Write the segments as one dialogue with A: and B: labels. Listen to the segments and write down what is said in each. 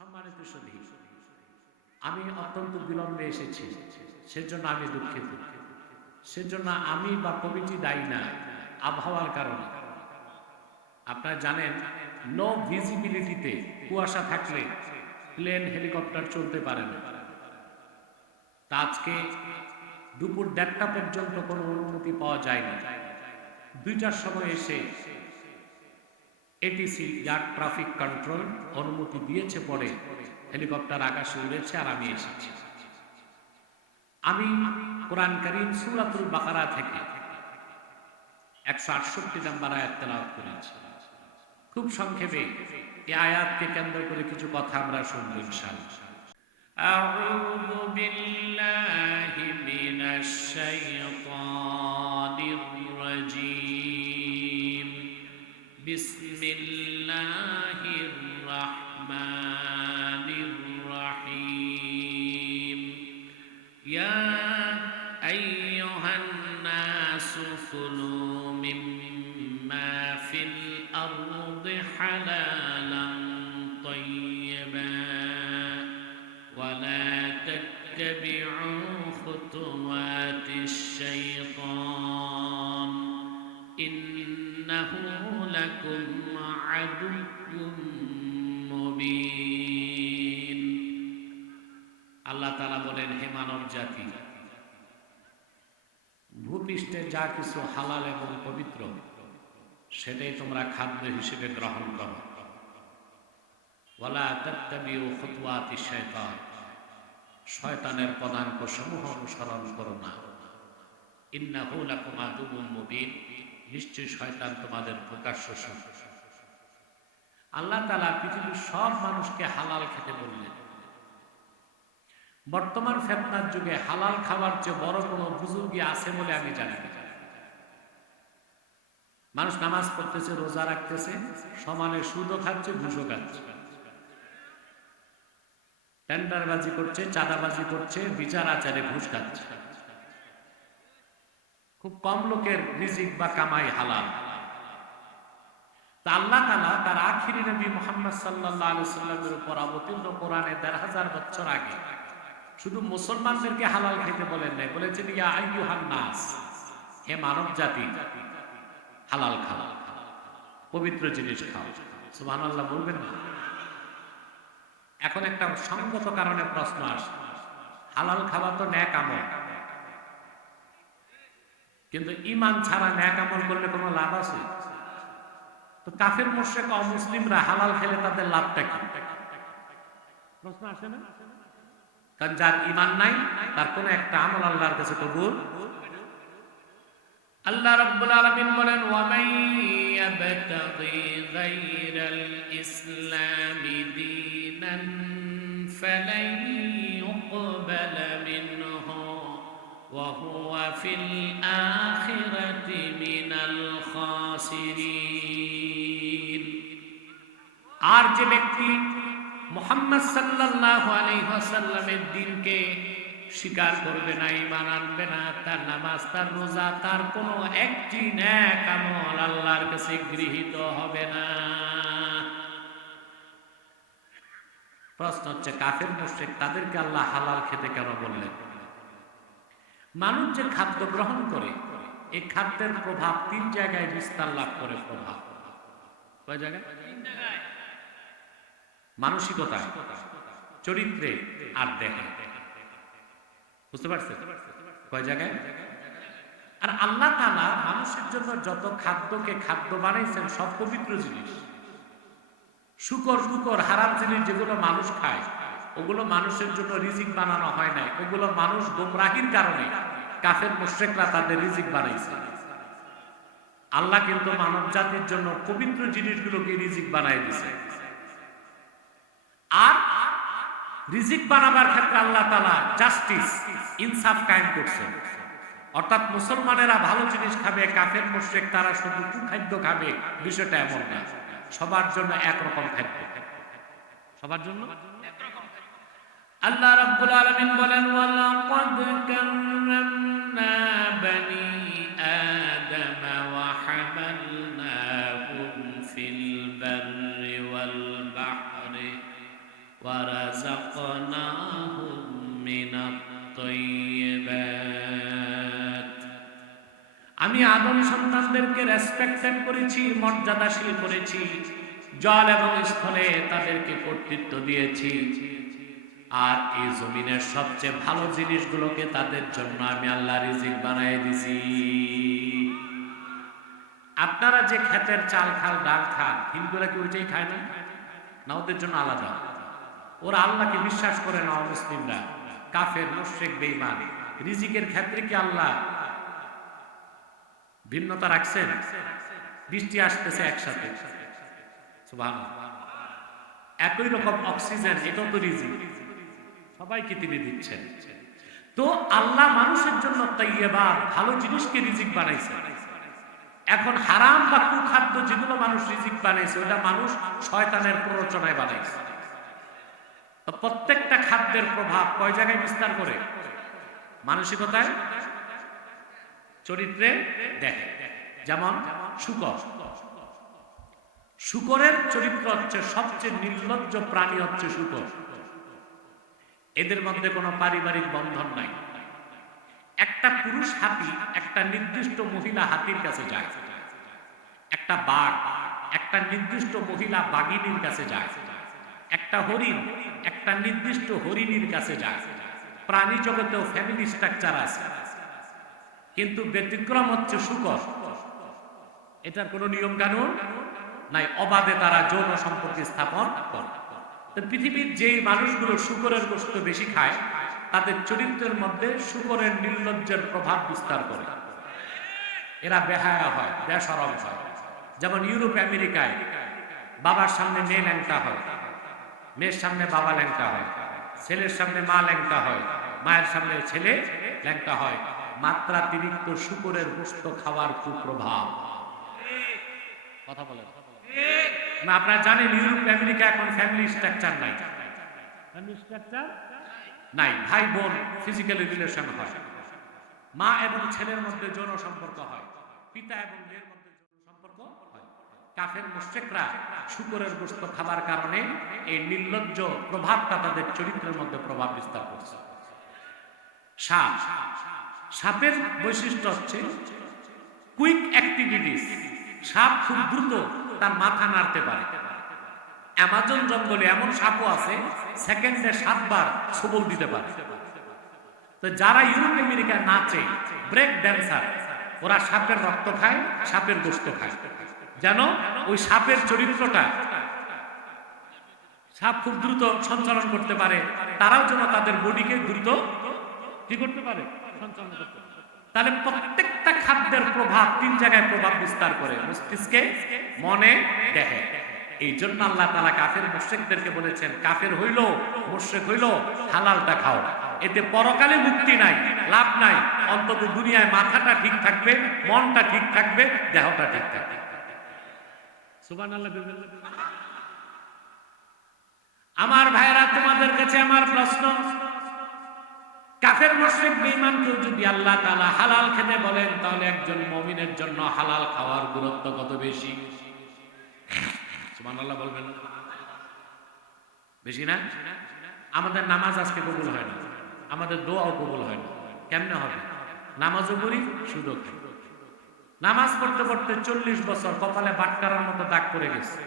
A: সম্মানিত আমি অত্যন্ত বিলম্বে এসেছি। সেজন্য আমি দুঃখিত। সেজন্য আমি বা কমিটি দায়ী না, আবহাওয়ার কারণে। আপনারা জানেন নো ভিজিবিলিটিতে কুয়াশা থাকলে প্লেন হেলিকপ্টার চলতে পারে না। তা আজকে দুপুর দেড়টা পর্যন্ত কোনো অনুমতি পাওয়া যায় যায়নি। দুইটার সময় এসে এটিসি এয়ার ট্রাফিক কন্ট্রোল অনুমতি দিয়েছে পরে হেলিকপ্টার আকাশে উড়েছে আর আমি এসেছি আমি কোরআন করিম সুরাতুল বাকারা থেকে একশো আটষট্টি নাম্বার আয়াত তেলাওয়াত করেছি খুব সংক্ষেপে এই আয়াতকে কেন্দ্র করে কিছু কথা আমরা শুনবো ইনশাআল্লাহ أعوذ بالله من الشيطان الرجيم বিসমিল্লাহ। لكم عدو مبين আল্লাহ তালা বলেন হে মানব জাতি ভূপৃষ্ঠে যা কিছু হালাল এবং পবিত্র সেটাই তোমরা খাদ্য হিসেবে গ্রহণ করো ওয়ালা তাত্তাবিউ খুতুওয়াতি শাইতান শয়তানের পদাঙ্ক সমূহ অনুসরণ করো না ইন্নাহু লাকুম আদুবুম মুবিন নিশ্চয় শয়তান তোমাদের প্রকাশ্য শত্রু। আল্লাহ তাআলা পৃথিবীর সব মানুষকে হালাল খেতে বললেন। বর্তমান ফেতনার যুগে হালাল খাবার চেয়ে বড় কোনো বুজুর্গি আছে বলে আমি জানি মানুষ নামাজ পড়তেছে, রোজা রাখতেছে, সমানে সুদও খাচ্ছে, ঘুষও খাচ্ছে। টেন্ডারবাজি করছে, চাঁদাবাজি করছে, বিচার আচারে ঘুষ খাচ্ছে। খুব কম লোকের রিজিক বা কামাই হালাল। তা আল্লাহ তালা তার আখিরি নবী মোহাম্মদ সাল্লাহ আলি সাল্লামের উপর অবতীর্ণ কোরআনে দেড় হাজার বছর আগে শুধু মুসলমানদেরকে হালাল খেতে বলেন নাই, বলেছেন, ইয়া আইয়ুহান নাস, হে মানব জাতি, হালাল খাও, পবিত্র জিনিস খাও। সুবহানাল্লাহ, বলবেন না? এখন একটা সঙ্গত কারণে প্রশ্ন আসে, হালাল খাওয়া তো ন্যাক আমল। কিন্তু ইমান ছাড়া ন্যাক আমল করলে কোনো লাভ আছে? তো কাফের মোশেক অমুসলিমরা হালাল খেলে তাদের লাভটা কি? প্রশ্ন আসে না? কারণ যার ইমান নাই, তার কোন একটা আমল আল্লাহর কাছে কবুল আল্লাহ রাব্বুল আলামিন বলেন ওয়া মান ইয়াবতাগি গায়রাল ইসলামি দীনান ফালান وهو في الآخرة من الخاسرين আর যে ব্যক্তি মোহাম্মদ সাল্লাল্লাহু আলাইহি ওয়াসাল্লামের দিনকে স্বীকার করবে না ঈমান আনবে না তার নামাজ তার রোজা তার কোনো একটি ন্যাক আমল আল্লাহর কাছে গৃহীত হবে না প্রশ্ন হচ্ছে কাফের মুশরিক তাদেরকে আল্লাহ হালাল খেতে কেন বললেন মানুষ যে খাদ্য গ্রহণ করে এই খাদ্যের প্রভাব তিন জায়গায় বিস্তার লাভ করে প্রভাব। মানসিকতা, চরিত্রে আর দেখে বুঝতে পারছেন? কয় জায়গায়? আর আল্লাহ তালা মানুষের জন্য যত খাদ্যকে খাদ্য বানাইছেন সব পবিত্র জিনিস। শুকর শুকর হারাম জিনিস যেগুলো মানুষ খায় ওগুলো মানুষের জন্য রিজিক বানানো হয় নাই। ওগুলো মানুষ গোমরাহির কারণে কাফের মুশ্রেকরা তাদের রিজিক বানাইছে। আল্লাহ কিন্তু মানব জাতির জন্য পবিত্র জিনিসগুলোকে রিজিক বানাই দিছে। আর রিজিক বানাবার ক্ষেত্রে আল্লাহ তালা জাস্টিস ইনসাফ কায়েম করছে। অর্থাৎ মুসলমানেরা ভালো জিনিস খাবে, কাফের মুশ্রেক তারা শুধু কুখাদ্য খাবে, বিষয়টা এমন না। সবার জন্য একরকম খাদ্য। সবার জন্য? আল্লাহ রাব্বুল আলামিন বলেন, ওয়ালাকাদ কাররামনা আমি আদম সন্তানদেরকে রেসপেক্টেড করেছি, মর্যাদাশীল করেছি, জল এবং স্থলে তাদেরকে কর্তৃত্ব দিয়েছি। আর এই জমিনের সবচেয়ে ভালো জিনিসগুলোকে তাদের জন্য আমি আল্লাহ রিজিক বানাই দিছি। আপনারা যে ক্ষেতের চাল খাল ডাল খান হিন্দুরা কি ওইটাই খায় না? না, ওদের জন্য আলাদা। ওরা আল্লাহকে বিশ্বাস করে না মুসলিমরা কাফের, মুশরিক, বেঈমান। রিজিকের ক্ষেত্রে কি আল্লাহ ভিন্নতা রাখছেন? বৃষ্টি আসতেছে একসাথে। একই রকম অক্সিজেন এটাও তো রিজিক। সবাইকে তিনি দিচ্ছেন। তো আল্লাহ মানুষের জন্য তাইয়েবা ভালো জিনিসকে রিজিক বানাইছে। এখন হারাম বা কুখাদ্য যেগুলো মানুষ রিজিক বানাইছে ওটা মানুষ শয়তানের প্ররোচনায় বানাইছে। প্রত্যেকটা খাদ্যের প্রভাব কয় জায়গায় বিস্তার করে? মানসিকতায়, চরিত্রে দেখে। যেমন শুকর। শুকরের চরিত্র হচ্ছে সবচেয়ে নির্লজ্জ প্রাণী হচ্ছে শুকর। এদের মধ্যে কোনো পারিবারিক বন্ধন নাই। একটা পুরুষ হাতি একটা নির্দিষ্ট মহিলা হাতির কাছে যায়। একটা বাঘ একটা নির্দিষ্ট মহিলা বাঘিনীর কাছে যায়। একটা হরিণ একটা নির্দিষ্ট হরিণীর কাছে যায়। প্রাণী জগতেও ফ্যামিলি স্ট্রাকচার আছে। কিন্তু ব্যতিক্রম হচ্ছে শুকর। এটার কোনো নিয়ম কানুন নাই। অবাধে তারা যৌন সম্পর্ক স্থাপন করে। পৃথিবীর যে মানুষগুলো শুকরের গোস্ত বেশি খায়, তাদের চরিত্রের মধ্যে শুকরের নির্লজ্জের প্রভাব বিস্তার করে। এরা বেহায়া হয়, বেসরম হয়। যেমন ইউরোপ, আমেরিকায় বাবার সামনে মেয়ে ল্যাংটা হয়, মেয়ের সামনে বাবা ল্যাংটা হয়, ছেলের সামনে মা ল্যাংটা হয়, মায়ের সামনে ছেলে ল্যাংটা হয়। মাত্রাতিরিক্ত শুকরের গোস্ত খাওয়ার কুপ্রভাব। কথা বলেন। না আপনারা জানেন ইউরোপ আমেরিকা এখন ফ্যামিলি স্ট্রাকচার নাই। ফ্যামিলি স্ট্রাকচার নাই ভাই বোন ফিজিক্যালি রিলেশন হয়। মা এবং ছেলের মধ্যে যৌন সম্পর্ক হয়। পিতা এবং মেয়ের মধ্যে যৌন সম্পর্ক হয়। কাফের মুশরিকরা শুকরের গোস্ত খাবার কারণে এই নির্লজ্জ প্রভাবটা তাদের চরিত্রের মধ্যে প্রভাব বিস্তার করছে। সাপ। সাপের বৈশিষ্ট্য হচ্ছে কুইক অ্যাক্টিভিটিস সাপ খুব দ্রুত তার মাথা নাড়তে পারে। অ্যামাজন জঙ্গলে এমন সাপও আছে, সেকেন্ডে সাতবার সবল দিতে পারে। তো যারা ইউরোপ আমেরিকায় নাচে, ব্রেক ড্যান্সার, ওরা সাপের রক্ত খায়, সাপের গোস্ত খায়। যেন ওই সাপের চরিত্রটা সাপ খুব দ্রুত সঞ্চালন করতে পারে, তারাও যেন তাদের বডিকে দ্রুত কি করতে পারে? সঞ্চালন করতে। তাহলে প্রত্যেকটা খাদ্যের প্রভাব তিন জায়গায় প্রভাব বিস্তার করে। মস্তিষ্কে, মনে, দেহে। এই জন্য আল্লাহ তালা কাফের মুশ্রেকদেরকে বলেছেন, কাফের হইল, মুশ্রেক হইল, হালালটা খাও। এতে পরকালে মুক্তি নাই, লাভ নাই। অন্তত দুনিয়ায় মাথাটা ঠিক থাকবে, মনটা ঠিক থাকবে, দেহটা ঠিক থাকবে। আমার ভাইরা তোমাদের কাছে আমার প্রশ্ন। কাফের মুশরিক বেঈমান কেউ যদি আল্লাহ তাআলা হালাল খেতে বলেন, তাহলে একজন মুমিনের জন্য হালাল খাওয়ার গুরুত্ব কত বেশি? সুবহানাল্লাহ বলবেন বেশি না? আমাদের নামাজ আজকে কবুল হয় না। আমাদের দোয়াও কবুল হয় না। কেমনে হবে? নামাজও পড়ি সুযোগ নামাজ পড়তে পড়তে চল্লিশ বছর কপালে বাটকারার মতো দাগ পড়ে গেছে।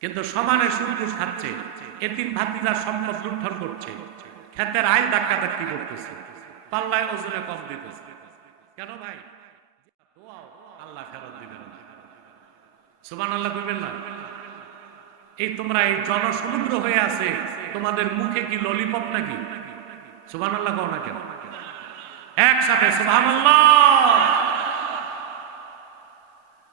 A: কিন্তু সমানে সুদ খাচ্ছে, এতিম ভাতিজার সম্পদ লুণ্ঠন করছে। ক্ষেতের আইল ধাক্কা ধাক্কি করতেছে। পাল্লায় ওজনে কম দিতেছে। কেন ভাই? আল্লাহ ফেরত দিবেন না। সুবান আল্লাহ করবেন না? এই তোমরা এই জনসমুদ্র হয়ে আছে, তোমাদের মুখে কি ললিপপ নাকি? সুবান আল্লাহ কও না কেন? একসাথে সুবান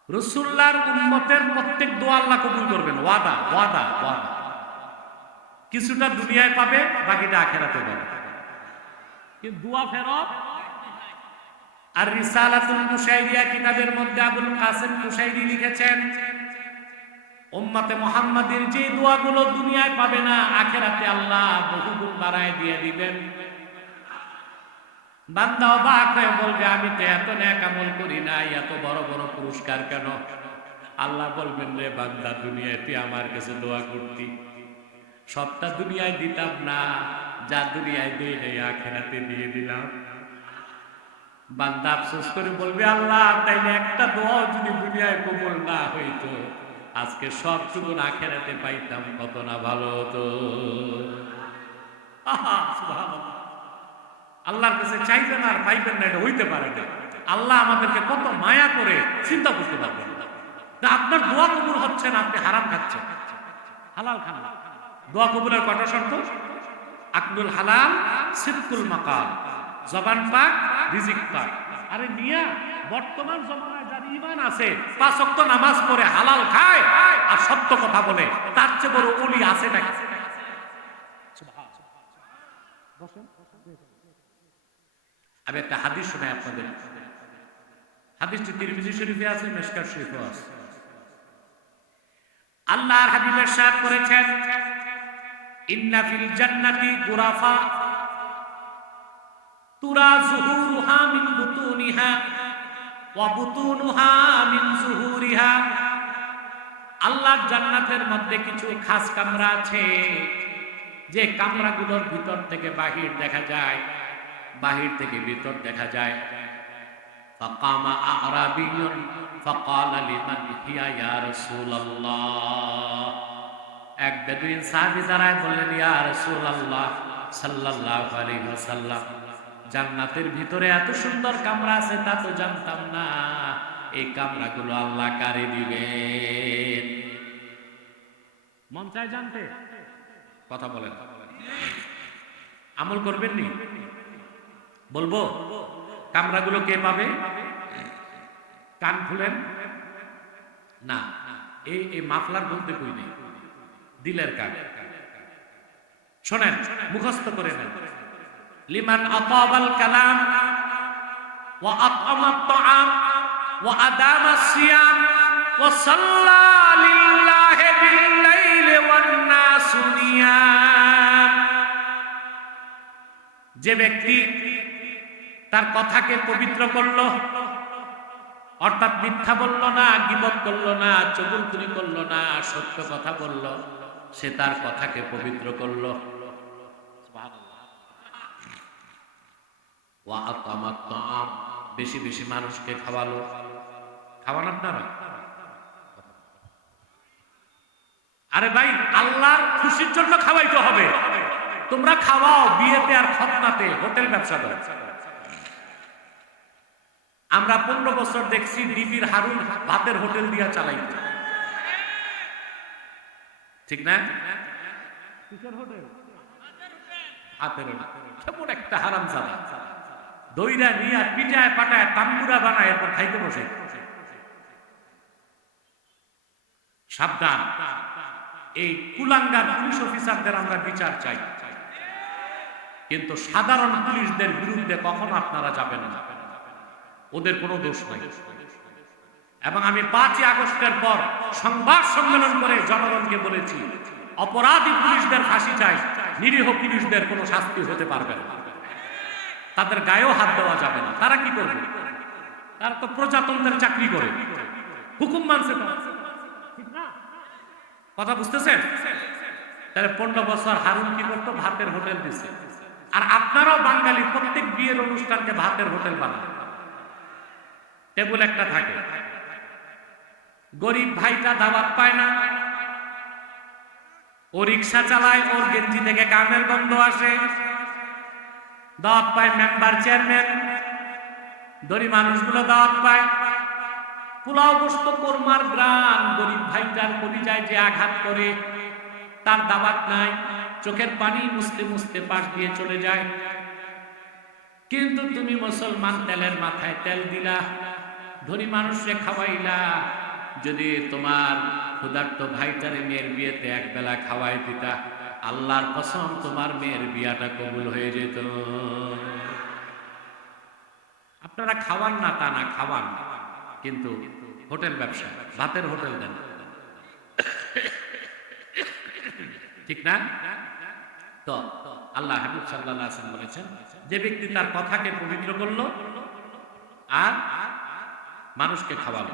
A: রসুল্লার উম্মতের প্রত্যেক দোয়া আল্লাহ কবুল করবেন। ওয়াদা ওয়াদা ওয়াদা। কিছুটা দুনিয়ায় পাবে, বাকিটা আখেরাতে পাবে। কিন্তু দোয়া ফেরত? আর রিসালাতুল মুশাইরিয়া কিতাবের মধ্যে আবুল কাসেম মুশাইরি লিখেছেন, উম্মতে মুহাম্মাদের যে দোয়াগুলো দুনিয়ায় পাবে না, আখেরাতে আল্লাহ বহুগুণ বাড়ায় দিয়ে দিবেন। বান্দা অবাক হয়ে বলবে, আমি তো এত ন্যাক আমল করি নাই, এত বড় বড় পুরস্কার কেন? আল্লাহ বলবেন, রে বান্দা দুনিয়ায় তুই আমার কাছে দোয়া করতি। সবটা দুনিয়ায় দিতাম না, যা দুনিয়ায় দিয়ে নেই আখেরাতে দিয়ে দিলাম। বান্দা আফসোস করে বলবে, আল্লাহ, তাইলে একটা দোয়া যদি দুনিয়ায় কবুল না হইতো, আজকে সবটুকু আখেরাতে পাইতাম, কত না ভালো হতো। আল্লাহর কাছে চাইবেন আর পাইবেন না, এটা হইতে পারে না। আল্লাহ আমাদেরকে কত মায়া করে চিন্তা করতে পারবেন। আপনার দোয়া কবুল হচ্ছে না, আপনি হারাম খাচ্ছেন। হালাল খান। দোয়া কবুলের কটা শর্ত, আকলুল হালাল, সিদ্কুল মাকাল জবান পাক, রিজিক পাক। আরে মিয়া, বর্তমান জমানায় যার ইমান আছে, পাঁচ ওয়াক্ত নামাজ পড়ে হালাল খায় আর সত্য কথা বলে, তার চেয়ে বড় ওলি আছে নাকি? আমি একটা হাদিস শোনাই আপনাদের। হাদিসটি তিরমিজি শরীফে আছে, মেশকার শরীফে আছে। আল্লাহর হাবিবের সাথ করেছেন ইন্না ফিল জান্নাতি গুরাফা তুরা জুহুরুহা মিন বুতুনিহা ওয়া বুতুনুহা মিন জুহুরিহা আল্লাহর জান্নাতের মধ্যে কিছু খাস কামরা আছে যে কামরাগুলোর ভিতর থেকে বাহির দেখা যায় বাহির থেকে ভিতর দেখা যায় فقام أعرابي فقال لمن هي يا رسول الله এক বেদুইন সাহাবী দাঁড়ায় বললেন, ইয়া রাসূলুল্লাহ সাল্লাল্লাহু আলাইহি ওয়াসাল্লাম, জান্নাতের ভিতরে এত সুন্দর কামরা আছে তা তো জানতাম না। এই কামরাগুলো আল্লাহ কারে দিবেন? মন চায় জানতে? কথা বলেন। আমল করবেন নি? বলব, কামরাগুলো কে পাবে? কান খুলেন? না, এই এই মাফলার বলতে কই নেই। দিলের কান শোনেন, মুখস্থ করে নেন। লিমান আতাবাল কালাম ওয়া আতআমাত তাআম ওয়া আদামাস সিয়াম ওয়া সাল্লা লিল্লাহি বিল লাইলি ওয়ান নাসু নিয়াম। যে ব্যক্তি তার কথাকে পবিত্র করল, অর্থাৎ মিথ্যা বলল না, গিবত করল না চগুলতুরি করল না, সত্য কথা বলল সে তার কথাকে পবিত্র করল। বেশি বেশি মানুষকে খাওয়ালো। খাওয়ান আপনারা? আরে ভাই, আল্লাহর খুশির জন্য খাওয়াইতে হবে। তোমরা খাওয়াও বিয়েতে আর খতনাতে, হোটেল ব্যবসা করো আমরা পনেরো বছর দেখছি বিবির হারুন ভাতের হোটেল দিয়া চালাইতে। ঠিক না? কেমন একটা হারাম চালা দইরা নিয়ে পিটায় পাটায় তাম্বুরা বানায় এরপর খাইতে বসে। সাবধান। এই কুলাঙ্গার পুলিশ অফিসারদের আমরা বিচার চাই। কিন্তু সাধারণ পুলিশদের বিরুদ্ধে কখনো আপনারা যাবেন না। ওদের কোনো দোষ নাই। এবং আমি পাঁচই আগস্টের পর সংবাদ সম্মেলন করে জনগণকে বলেছি, অপরাধী পুলিশদের ফাঁসি চাই, নিরীহ পুলিশদের কোনো শাস্তি হতে পারবে না। তাদের গায়েও হাত দেওয়া যাবে না। তারা কি করবে? তারা তো প্রজাতন্ত্রের চাকরি করে। হুকুম মানছে? কথা বুঝতেছেন? তাহলে পনেরো বছর হারুন কি করতো? ভাতের হোটেল দিছে। আর আপনারাও বাঙালি, প্রত্যেক বিয়ের অনুষ্ঠানকে ভাতের হোটেল বানান। টেবুল একটা থাকে। গরিব ভাইটা দাওয়াত পায় না। ও রিক্সা চালায়, ওর গেঞ্জি থেকে কামের গন্ধ আসে। দাওয়াত পায় মেম্বার চেয়ারম্যান। দরি মানুষগুলো দাওয়াত পায়। পোলাও বস্ত কোরমার গ্রাম। গরিব ভাইটার কলিজায় যে আঘাত করে, তার দাবাত নাই। চোখের পানি মুছতে মুছতে পাশ দিয়ে চলে যায়। কিন্তু তুমি মুসলমান তেলের মাথায় তেল দিলা। ধনী মানুষরে খাওয়াইলা। যদি তোমার ক্ষুধার্ত ভাইটারে মেয়ের বিয়েতে এক বেলা খাওয়াই দিতা, আল্লাহর কসম তোমার মেয়ের বিয়াটা কবুল হয়ে যেত। আপনারা খাওয়ান না, তা না, খাওয়ান। কিন্তু হোটেল ব্যবসা, ভাতের হোটেল দেন। ঠিক না? তো আল্লাহ হাবিব আলাইহি ওয়াসাল্লাম বলেছেন, যে ব্যক্তি তার কথাকে পবিত্র করল, আর মানুষকে খাওয়ালো।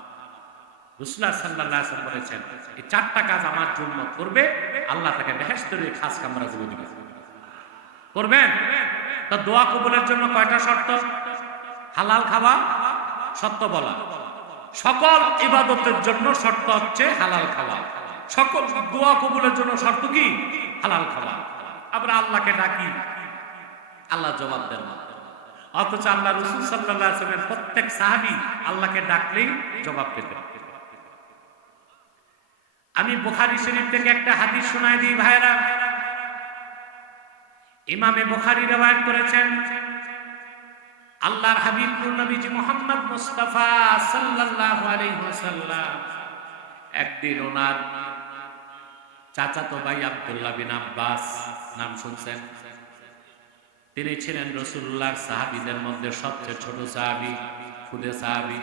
A: রসুল্লাহ সাল্লাল্লাহু বলেছেন, এই চারটা কাজ আমার জন্য করবে, আল্লাহ তাকে বেহেশতের এই খাস কামরা গুলো দিবে। করবেন? তো দোয়া কবুলের জন্য কয়টা শর্ত? হালাল খাওয়া, সত্য বলা। সকল ইবাদতের জন্য শর্ত হচ্ছে হালাল খাওয়া। সকল দোয়া কবুলের জন্য শর্ত কি? হালাল খাওয়া। আমরা আল্লাহকে ডাকি, আল্লাহ জবাব দেন অথচ আল্লাহ রসুল সাল্লামের প্রত্যেক সাহাবি আল্লাহকে ডাকলেই জবাব পেতেন। আমি বুখারি শরীফ থেকে একটা হাদিস শোনাই দিই ভাইরা ইমামে বুখারী রওয়ায়াত করেছেন। আল্লাহর হাবিব নূর নবীজি মোহাম্মদ মুস্তাফা সাল্লাল্লাহু আলাইহি ওয়াসাল্লাম একদিন ওনার চাচাতো ভাই আব্দুল্লাহ বিন আব্বাস নাম শুনছেন। তিনি ছিলেন রসুল্লাহ সাহাবিদের মধ্যে সবচেয়ে ছোট সাহাবী, খুদে সাহাবী।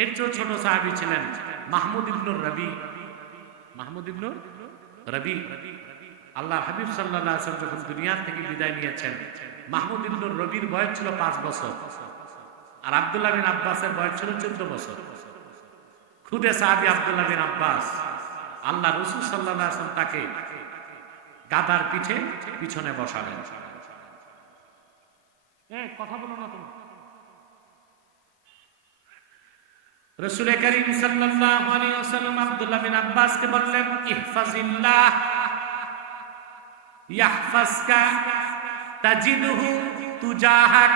A: এর চেয়েও ছোট সাহাবী ছিলেন মাহমুদ ইবনুর রবি। মাহমুদ ইবনুর রবি। আল্লাহ হাবিব সাল্লাহ আসলাম যখন দুনিয়া থেকে বিদায় নিয়েছেন, মাহমুদ ইবনুর রবির বয়স ছিল পাঁচ বছর আর আব্দুল্লাহ বিন আব্বাসের বয়স ছিল চোদ্দ বছর। খুদে সাহাবি আব্দুল্লাহ বিন আব্বাস, আল্লাহ রসুল সাল্লাহ আসলাম তাকে গাদার পিঠে পিছনে বসালেন। কথা বলো না তুমি। রসুল করিম সাল্লাল্লাহু আলাইহি ওয়াসাল্লাম আব্দুল্লাহ বিন আব্বাসকে বললেন, ইহফাজিল্লাহ, ইয়াহফাজকা তাজিদহু তুজাহাক।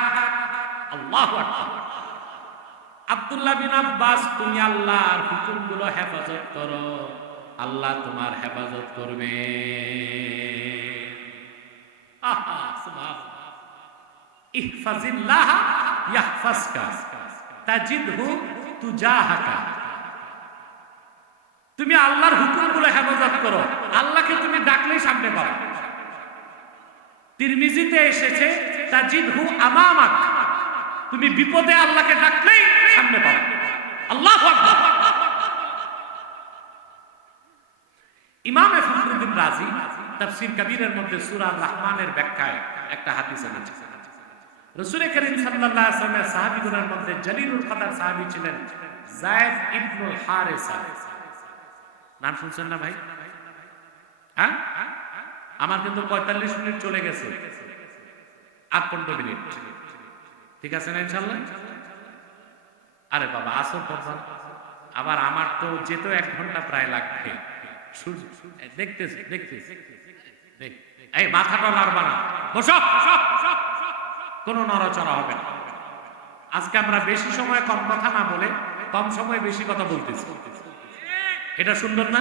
A: আল্লাহু আকবার। আব্দুল্লাহ বিন আব্বাস, তুমি আল্লাহর হুকুমগুলো হেফাজত করো। আল্লাহ তোমার হেফাজত করবে। আহা, সুবহানাল্লাহ। ইহফাজিল্লাহ, ইয়াহফাজকা তাজিদহু তুমি আল্লাহর হুকুমগুলো হেফাজত করো। আল্লাহকে তুমি ডাকলেই সামনে পাও তিরমিজিতে এসেছে তাজিদহু আমামাক। তুমি বিপদে আল্লাহকে ডাকলেই সামনে পাও আল্লাহু ইমামে ফখরুদ্দিন রাজি, তাফসীর কবিরের মধ্যে সূরা রহমানের ব্যাখ্যায় একটা হাদিস এনেছে। রসুল করিম মধ্যে জলিলুল ছিলেন হারেসা। নাম শুনছেন না ভাই? হ্যাঁ? আমার কিন্তু পঁয়তাল্লিশ মিনিট চলে গেছে। আট পনেরো মিনিট। ঠিক আছে না আরে বাবা, আসর আবার আমার তো যেত এক ঘণ্টা প্রায় লাগবে। দেখতেছি দেখতেছি। এই মাথাটা নাড়বা না। বসো। কোনো নড়াচড়া হবে না। আজকে আমরা বেশি সময় কম কথা না বলে কম সময় বেশি কথা বলতেছি। এটা সুন্দর না?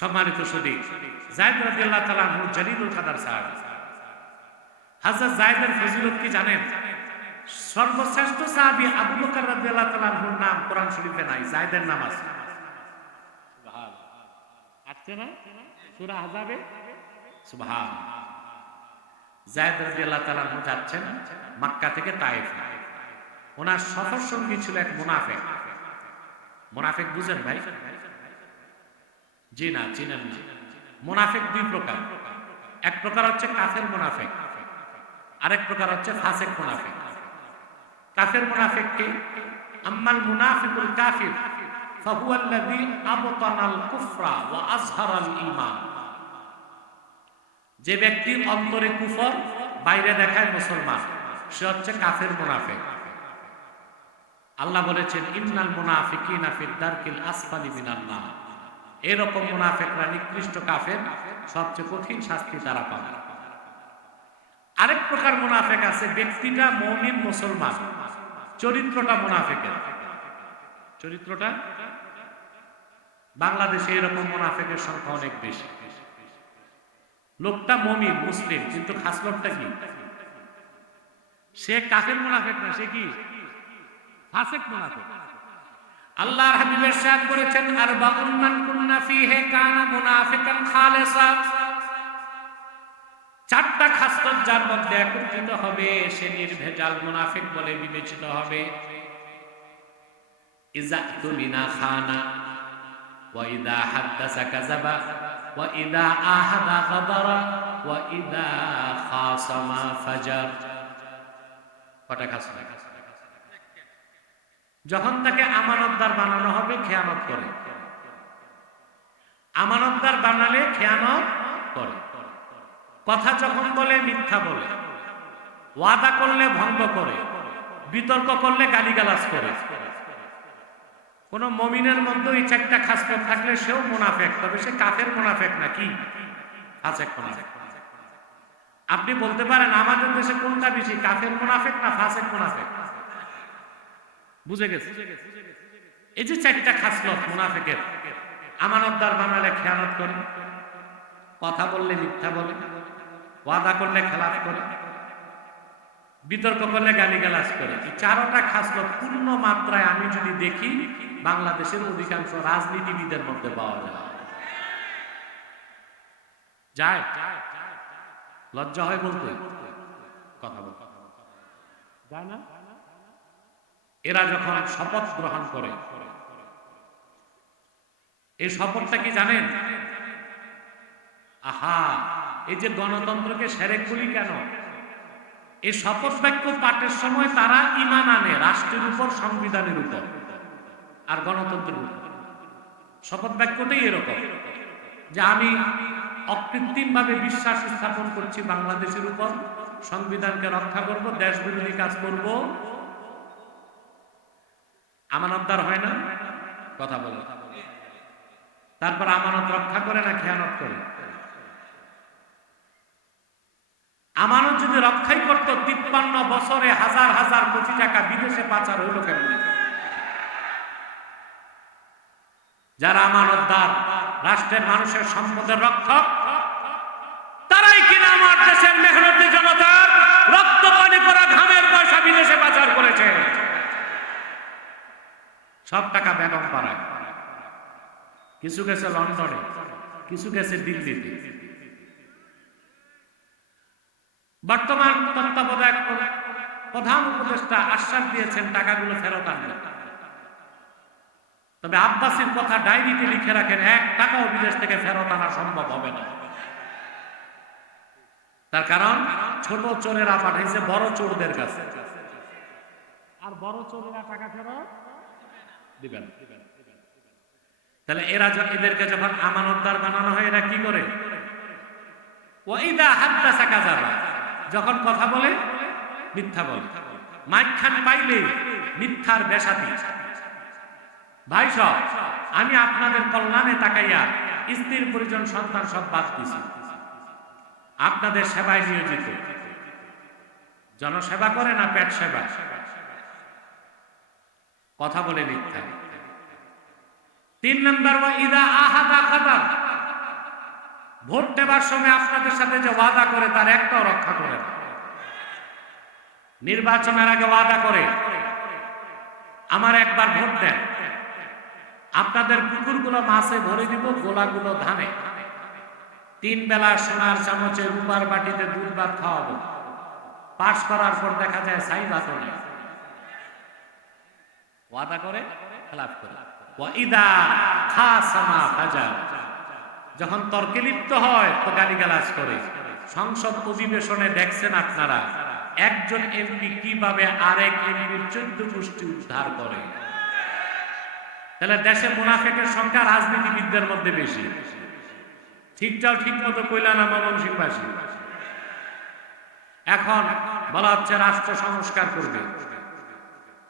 A: সম্মানিত সুদী, জায়দ রাদিয়াল্লাহু তাআলা আনহু জলিলুল কাদার সাহাবী। হযরত জায়দের ফজিলত কি জানেন? সর্বশ্রেষ্ঠ সাহাবী আবু বকর রাদিয়াল্লাহু তাআলা আনহুর নাম কোরআন শরীফে নাই, জায়দের নাম আছে। আছে না? সূরা সুবহান। যাচ্ছেন মক্কা থেকে তায়েফ। ওনার সফর সঙ্গী ছিল এক মুনাফিক। মুনাফিক বুঝেন ভাই? জি না চিনেন মুনাফিক দুই প্রকার। এক প্রকার হচ্ছে কাফের মুনাফিক, আরেক প্রকার হচ্ছে ফাসেক মুনাফিক। কাফের মুনাফিক কি আম্মাল মুনাফিকুল কাফির ফাহুয়া আল্লাযী আবতানাল কুফরা ওয়া আযহারাল ঈমান। যে ব্যক্তি অন্তরে কুফর, বাইরে দেখায় মুসলমান, সে হচ্ছে কাফের মুনাফিক। আল্লাহ বলেছেন, ইন্নাল মুনাফিকিনা ফিদ দারকিল আসফালি নার। এরকম মুনাফিকরা নিকৃষ্ট কাফের সবচেয়ে কঠিন শাস্তি তারা পাবে। আরেক প্রকার মুনাফেক আছে, ব্যক্তিটা মুমিন মুসলমান, চরিত্রটা মুনাফেকের। চরিত্রটা? বাংলাদেশে এরকম মুনাফিকের সংখ্যা অনেক বেশি। লোকটা মমিন, মুসলিম, কিন্তু খাসলতটা কি? সে কাফের মুনাফিক না, সে কি? ফাসেক মুনাফিক। আল্লাহর হাবিবের আর কানা মুনাফিকান খালেসা। চারটা খাসলত যার মধ্যে একত্রিত হবে, সে নির্ভেজাল মুনাফিক বলে বিবেচিত হবে। ইজা তুমিনা খানা, ওয়া ইদা হাদ্দাসা ওয়া ইদা খাসামা ফাজার কটা খাসলত যখন তাকে আমানতদার বানানো হবে, খেয়ানত করে। আমানতদার বানালে খেয়ানত করে। কথা যখন বলে, মিথ্যা বলে। ওয়াদা করলে ভঙ্গ করে। বিতর্ক করলে গালিগালাজ করে। কোন মমিনের মধ্যে এই চারটা খাসলত থাকলে সেও মোনাফেক, তবে সে কাফের মোনাফেক না কি? ফাসেক মুনাফেক আপনি বলতে পারেন, আমাদের দেশে কোনটা বেশি, কাফের মোনাফেক না ফাসেক মোনাফেক? বুঝে গেছে? এই যে চারটা খাসলত মুনাফেকের, আমানতদার বানালে খেয়ানত করে, কথা বললে মিথ্যা বলে, ওয়াদা করলে খেলাফ করে, বিতর্ক করলে গালিগালাজ করে। চারোটা খাসলত পূর্ণ মাত্রায় আমি যদি দেখি বাংলাদেশের অধিকাংশ রাজনীতিবিদের মধ্যে পাওয়া যায়। যায়? লজ্জা হয় বলতে? কথা বলতে এরা যখন শপথ গ্রহণ করে, এই শপথটা কি জানেন? আহা, এই যে গণতন্ত্রকে সেরেক বলি কেন? এই শপথ বাক্য পাঠের সময় তারা ইমান আনে, রাষ্ট্রের উপর, সংবিধানের উপর। আর গণতন্ত্রের উপর। শপথ বাক্যটাই এরকম যে আমি অকৃত্রিম ভাবে বিশ্বাস স্থাপন করছি বাংলাদেশের উপর, সংবিধানকে রক্ষা করব দেশ বিরোধী কাজ করব। আমানতদার হয় না? কথা বলে। তারপর আমানত রক্ষা করে না খেয়ানত করে? আমানত যদি রক্ষাই করত, তিপ্পান্ন বছরে হাজার হাজার কোটি টাকা বিদেশে পাচার হইল কেমন? যারা আমানতদার, রাষ্ট্রের মানুষের সম্পদের রক্ষক, তারাই কিনা আমার দেশের মেহনতি জনতার রক্ত পানি করা ঘামের পয়সা বিদেশে পাচার করেছে। সব টাকা বেগম পাড়ায়। কিছু গেছে লন্ডনে, কিছু গেছে দিল্লিতে। বর্তমান তত্ত্বাবধায়ক প্রধান উপদেষ্টা আশ্বাস দিয়েছেন, টাকাগুলো ফেরত আনবেন। তবে আব্বাসের কথা ডায়েরিতে লিখে রাখেন, এক টাকাও বিদেশ থেকে ফেরত আনা সম্ভব হবে না। তার কারণ, ছোট চোরেরা পাঠাইছে, বড় চোরদের কাছে। আর বড় চোরেরা টাকা ফেরত দিবেন তাহলে এরা এদেরকে যখন আমানতদার বানানো হয়, এরা কি করে? ওইদা হাদ্দাসা কাজাবা যখন কথা বলে, মিথ্যা বলে। মাইখান পাইলে মিথ্যার বেসাতি ভাই সব, আমি আপনাদের কল্যাণে তাকাইয়া স্ত্রীর পরিজন, সন্তান সব বাদ দিছি। আপনাদের সেবায় নিয়োজিত। জনসেবা করে না পেট সেবা? কথা বলে মিথ্যা। তিন নম্বর ইদা আহাদা কাদার ভোট দেবার সময় আপনাদের সাথে যে ওয়াদা করে, তার একটাও রক্ষা করে না। নির্বাচনের আগে ওয়াদা করে, আমার একবার ভোট দেন। আপনাদের পুকুরগুলো মাছে ভরে দিব, গোলাগুলো ধানে। তিন বেলা সোনার চামচে রূপার বাটিতে দুধ ভাত খাওয়াবো। পাশ করার পর দেখা যায় সাই নেই। ওয়াদা করে, খেলাফ করে। ওয়াইদা খাসামা ফাজার যখন তর্কে লিপ্ত হয় তো গালিগালাজ করে। সংসদ অধিবেশনে দেখছেন আপনারা, একজন এমপি কীভাবে আরেক এমপির চোদ্দ গোষ্ঠী উদ্ধার করে? তাহলে দেশে মুনাফেকের সংখ্যা রাজনীতিবিদদের মধ্যে বেশি। ঠিকটাও ঠিক মতো কইলা না ময়মনসিংহবাসী? এখন বলা হচ্ছে রাষ্ট্র সংস্কার করবে।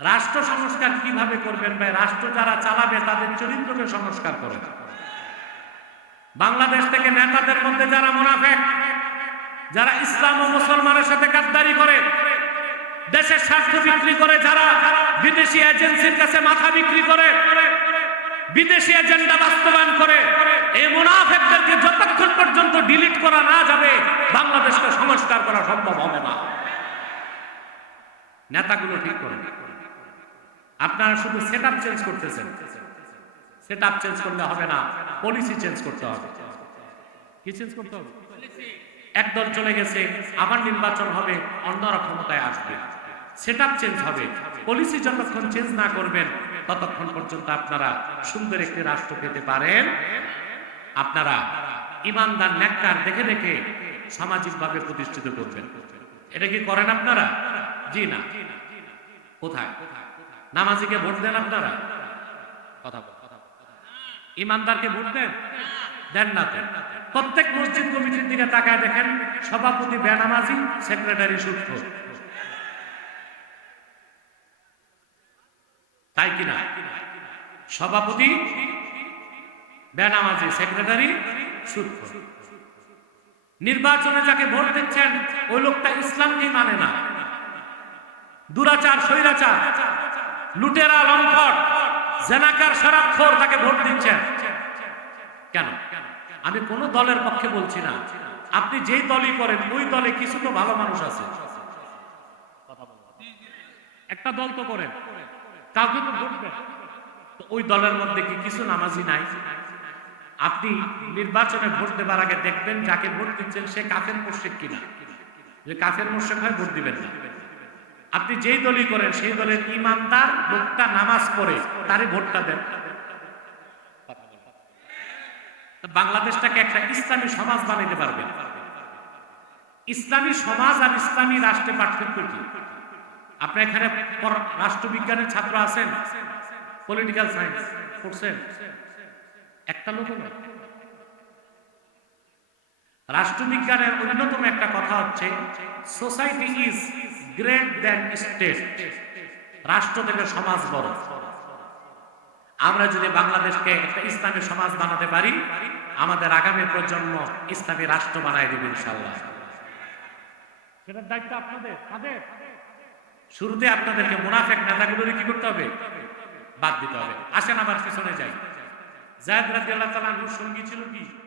A: রাষ্ট্র সংস্কার কীভাবে করবেন ভাই? রাষ্ট্র যারা চালাবে, তাদের চরিত্রকে সংস্কার করে। বাংলাদেশ থেকে নেতাদের মধ্যে যারা মুনাফেক, যারা ইসলাম ও মুসলমানের সাথে গাদ্দারি করে দেশের স্বার্থ বিক্রি করে যারা বিদেশি এজেন্সির কাছে মাথা বিক্রি করে, বিদেশি এজেন্ডা বাস্তবায়ন করে, এই মুনাফেকদেরকে যতক্ষণ পর্যন্ত ডিলিট করা না যাবে, বাংলাদেশকে সংস্কার করা সম্ভব হবে না। নেতাগুলো ঠিক করে। আপনারা শুধু সেট আপ চেঞ্জ করতেছেন। সেট আপ চেঞ্জ করলে হবে না পলিসি চেঞ্জ করতে হবে। কি চেঞ্জ করতে হবে? একদল চলে গেছে, আবার নির্বাচন হবে, অন্যরা ক্ষমতায় আসবে। সেট চেঞ্জ হবে। পলিসি যতক্ষণ চেঞ্জ না করবেন, ততক্ষণ পর্যন্ত আপনারা সুন্দর একটি রাষ্ট্র পেতে পারেন। আপনারা ইমানদার নেককার দেখে দেখে সামাজিকভাবে প্রতিষ্ঠিত করবেন। এটা কি করেন আপনারা? জি না। কোথায়? নামাজিকে ভোট দেন আপনারা? কথা ইমানদারকে ভোট দেন? দেন না তো। প্রত্যেক মসজিদ কমিটির দিকে তাকায় দেখেন সভাপতি বেনামাজি, সেক্রেটারি সূত্র তাই কিনা? সভাপতি, বেনামাজি, সেক্রেটারি সূত্র নির্বাচনে যাকে ভোট দিচ্ছেন, ওই লোকটা ইসলামকেই মানে না। দুরাচার, স্বৈরাচার, লুটেরা লম্পট জেনাকার, শরাবখোর তাকে ভোট দিচ্ছেন। কেন? আমি কোন দলের পক্ষে বলছি না। আপনি যেই দলই করেন, ওই দলে কিছু তো ভালো মানুষ আছে। একটা দল তো করেন। কাউকে তো ওই দলের মধ্যে কি কিছু নামাজি নাই? আপনি নির্বাচনে ভোট দেবার আগে দেখবেন যাকে ভোট দিচ্ছেন সে কাফের মোর্শেক কিনা। যে কাফের মোর্শেক হয়, ভোট দিবেন না। আপনি যেই দলই করেন, সেই দলের ইমানদার লোকটা নামাজ পড়ে, তারই ভোটটা দেন। বাংলাদেশটাকে একটা ইসলামী সমাজ বানাইতে পারবেন ইসলামী সমাজ আর ইসলামী রাষ্ট্রে পার্থক্য কি? আপনি এখানে রাষ্ট্রবিজ্ঞানের ছাত্র আছেন? পলিটিক্যাল সায়েন্স পড়ছেন? একটা লোক রাষ্ট্রবিজ্ঞানের অন্যতম একটা কথা হচ্ছে society is great than state রাষ্ট্র থেকে সমাজ বড়। আমরা যদি বাংলাদেশকে একটা ইসলামী সমাজ বানাতে পারি, আমাদের আগামী প্রজন্ম ইসলামী রাষ্ট্র বানায় দেবে ইনশাল্লাহ সেটার দায়িত্ব আপনাদের, তাদের। শুরুতে আপনাদেরকে মুনাফেক নেতাগুলোর কি করতে হবে? বাদ দিতে হবে। আসেন আমার পিছনে যাই। জায়দ রাজি আল্লাহ সঙ্গী ছিল কি?